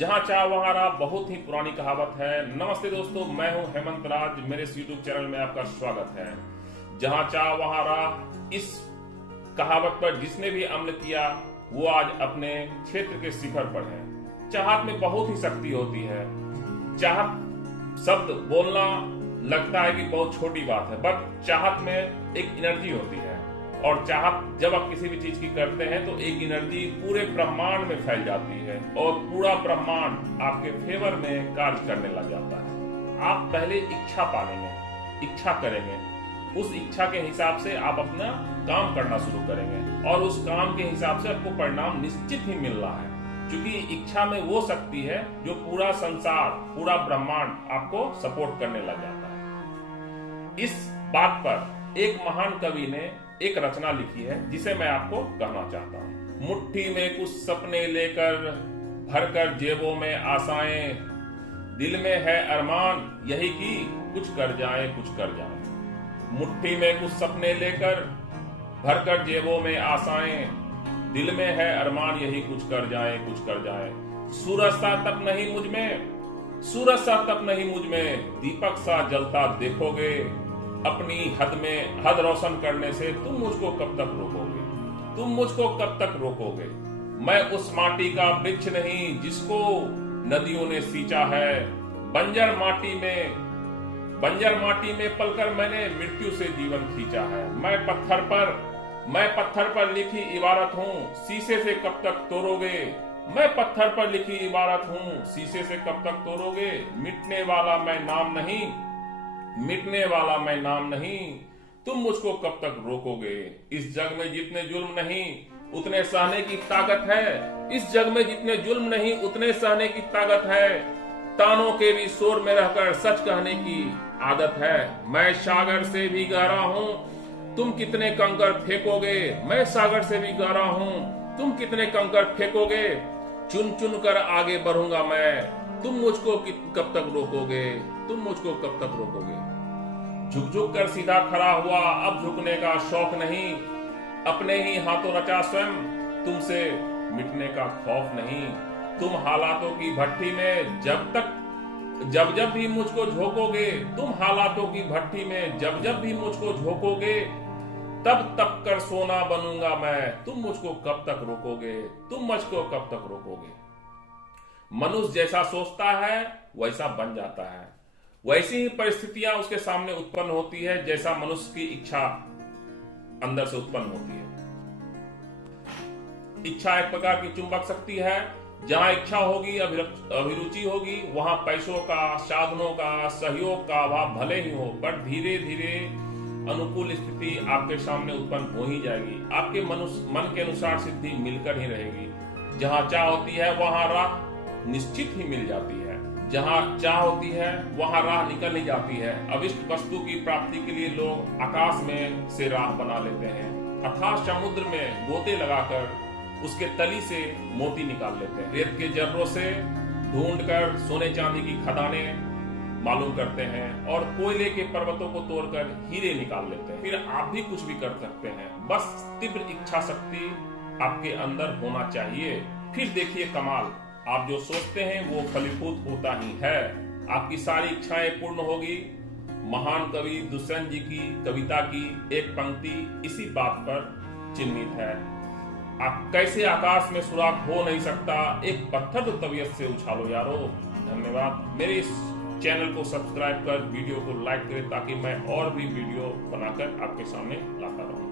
जहां चाह वहां राह बहुत ही पुरानी कहावत है। नमस्ते दोस्तों, मैं हूं हेमंत राज। मेरे इस यूट्यूब चैनल में आपका स्वागत है। जहां चाह वहां राह, इस कहावत पर जिसने भी अमल किया वो आज अपने क्षेत्र के शिखर पर है। चाहत में बहुत ही शक्ति होती है। चाहत शब्द बोलना लगता है कि बहुत छोटी बात है, बट चाहत में एक एनर्जी होती है। और चाहत जब आप किसी भी चीज की करते हैं तो एक एनर्जी पूरे ब्रह्मांड में फैल जाती है और पूरा ब्रह्मांड आपके फेवर में कार्य करने लग जाता है। आप पहले इच्छा पालेंगे, इच्छा करेंगे, उस इच्छा के हिसाब से आप अपना काम करना शुरू करेंगे और उस काम के हिसाब से आपको परिणाम निश्चित ही मिल रहा है, क्योंकि इच्छा में वो शक्ति है जो पूरा संसार, पूरा ब्रह्मांड आपको सपोर्ट करने लग जाता है। इस बात पर एक महान कवि ने एक रचना लिखी है जिसे मैं आपको कहना चाहता हूँ। मुट्ठी में कुछ सपने लेकर भरकर जेबों में आशाएं, दिल में है अरमान यही कि कुछ कर जाए, कुछ कर जाए। मुट्ठी में कुछ सपने लेकर भरकर जेबों में आशाएं, दिल में है अरमान यही कुछ कर जाए, कुछ कर जाए। सूरज सा तप नहीं मुझ में, सूरज सा तप नहीं मुझ में, दीपक सा जलता देखोगे। अपनी हद में हद रोशन करने से तुम मुझको कब तक रोकोगे, तुम मुझको कब तक रोकोगे। मैं उस माटी का वृक्ष नहीं जिसको नदियों ने सींचा है। बंजर माटी में पलकर मैंने मृत्यु से जीवन खींचा है। मैं पत्थर पर लिखी इबारत हूँ, शीशे से कब तक तोड़ोगे। मैं पत्थर पर लिखी इबारत हूँ, शीशे से कब तक तोड़ोगे। मिटने वाला मैं नाम नहीं, मिटने वाला मैं नाम नहीं, तुम मुझको कब तक रोकोगे। इस जग में जितने जुल्म नहीं उतने सहने की ताकत है। इस जग में जितने जुल्म नहीं उतने सहने की ताकत है। तानों के भी शोर में रहकर सच कहने की आदत है। मैं सागर से भी गहरा हूँ, तुम कितने कंकर फेंकोगे। मैं सागर से भी गहरा हूँ, तुम कितने कंकर फेंकोगे। चुन चुन कर आगे बढ़ूंगा मैं, तुम मुझको कब तक रोकोगे, तुम मुझको कब तक रोकोगे। झुक झुक कर सीधा खड़ा हुआ, अब झुकने का शौक नहीं। अपने ही हाथों रचा स्वयं, तुमसे मिटने का खौफ नहीं। तुम हालातों की भट्टी में जब भी मुझको झोंकोगे, तुम हालातों की भट्टी में जब भी मुझको झोंकोगे, तब तब कर सोना बनूंगा मैं। तुम मुझको कब तक रोकोगे, तुम मुझको कब तक रोकोगे। मनुष्य जैसा सोचता है वैसा बन जाता है। वैसी ही परिस्थितियां उसके सामने उत्पन्न होती है जैसा मनुष्य की इच्छा अंदर से उत्पन्न होती है। इच्छा एक प्रकार की चुंबक शक्ति है। जहां इच्छा होगी, अभिरुचि होगी, वहां पैसों का, साधनों का, सहयोग का अभाव भले ही हो, पर धीरे धीरे अनुकूल स्थिति आपके सामने उत्पन्न हो ही जाएगी। आपके मन के अनुसार सिद्धि मिलकर ही रहेगी। जहां चाह होती है वहां राह निश्चित ही मिल जाती है। जहां चाह होती है वहां राह निकल ही जाती है। अविष्ट वस्तु की प्राप्ति के लिए लोग आकाश में से राह बना लेते हैं, अथाह समुद्र में गोते लगाकर उसके तली से मोती निकाल लेते हैं। रेत के जर्रों से ढूंढकर सोने चांदी की खदानें मालूम करते हैं और कोयले के पर्वतों को तोड़कर हीरे निकाल लेते हैं। फिर आप भी कुछ भी कर सकते हैं, बस तीव्र इच्छा शक्ति आपके अंदर होना चाहिए। फिर देखिए कमाल, आप जो सोचते हैं वो फलीभूत होता ही है। आपकी सारी इच्छाएं पूर्ण होगी। महान कवि दुष्यंत जी की कविता की एक पंक्ति इसी बात पर चिन्हित है। आप कैसे आकाश में सुराख हो नहीं सकता, एक पत्थर तो तबीयत से उछालो यारो। धन्यवाद। मेरे इस चैनल को सब्सक्राइब कर वीडियो को लाइक करें ताकि मैं और भी वीडियो बनाकर आपके सामने लाता रहूं।